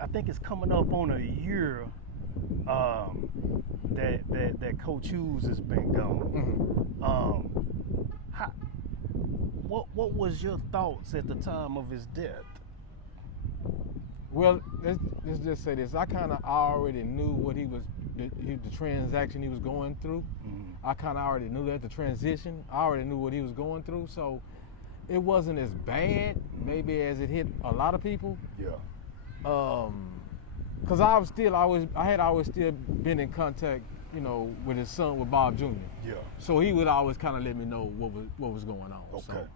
I think it's coming up on a year that Coach Hughes has been gone. What was your thoughts at the time of his death? Well, let's just say this. I kind of already knew what the transaction he was going through. I kind of already knew that, the transition. I already knew what he was going through, so it wasn't as bad maybe as it hit a lot of people. Yeah. Because I had always still been in contact, with his son, with Bob Jr. Yeah. So he would always kind of let me know what was going on. Okay. So,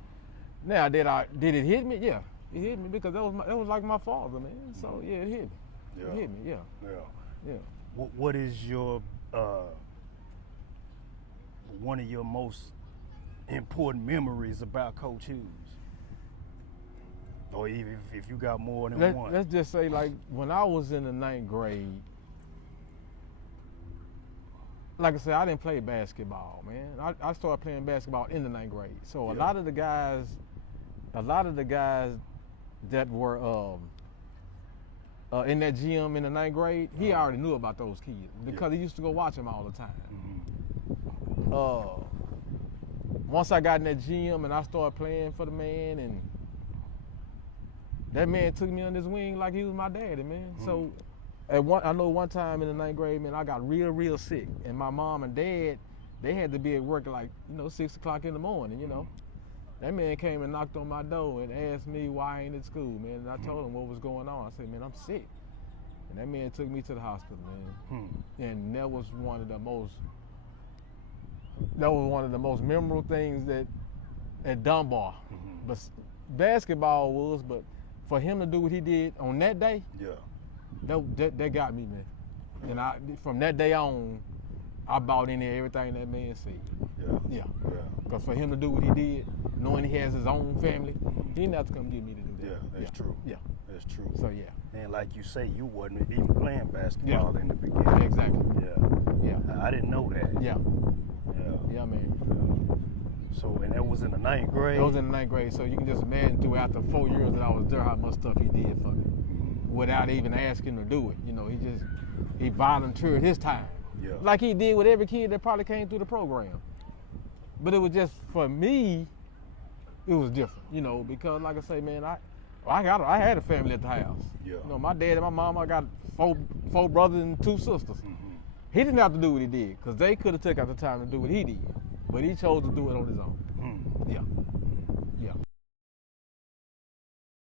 now did it hit me? Yeah, it hit me because that was like my father, man. So yeah, it hit me. Yeah. It hit me. Yeah. Yeah. What is your one of your most important memories about Coach Hughes? Or even if you got more than one. Let's just say, like, when I was in the 9th grade, like I said, I didn't play basketball, man. I started playing basketball in the 9th grade. So a lot of the guys that were in that gym in the 9th grade, he already knew about those kids because he used to go watch them all the time. Once I got in that gym and I started playing for the man, and that man took me under his wing like he was my daddy, man. So I know one time in the 9th grade, man, I got real sick, and my mom and dad, they had to be at work at 6 o'clock in the morning, That man came and knocked on my door and asked me why I ain't at school, man. And I told him what was going on. I said, man, I'm sick. And that man took me to the hospital, man. And that was one of the most memorable things at Dunbar. But basketball was, but for him to do what he did on that day, that got me, man. And from that day on, I bought into everything that man said. Yeah. Because for him to do what he did, knowing he has his own family, he didn't have to come get me to do that. Yeah, that's true. Yeah. That's true. So, yeah. And like you say, you wasn't even playing basketball in the beginning. Exactly. Yeah. I didn't know that. Yeah, man. So, and that was in the 9th grade? That was in the 9th grade. So you can just imagine throughout the 4 years that I was there, how much stuff he did for me without even asking to do it. He volunteered his time. Yeah. Like he did with every kid that probably came through the program. But it was just, for me, it was different, because like I say, man, I had a family at the house. Yeah. My dad and my mom, I got four brothers and 2 sisters. He didn't have to do what he did, because they could have took out the time to do what he did. But he chose to do it on his own. Yeah.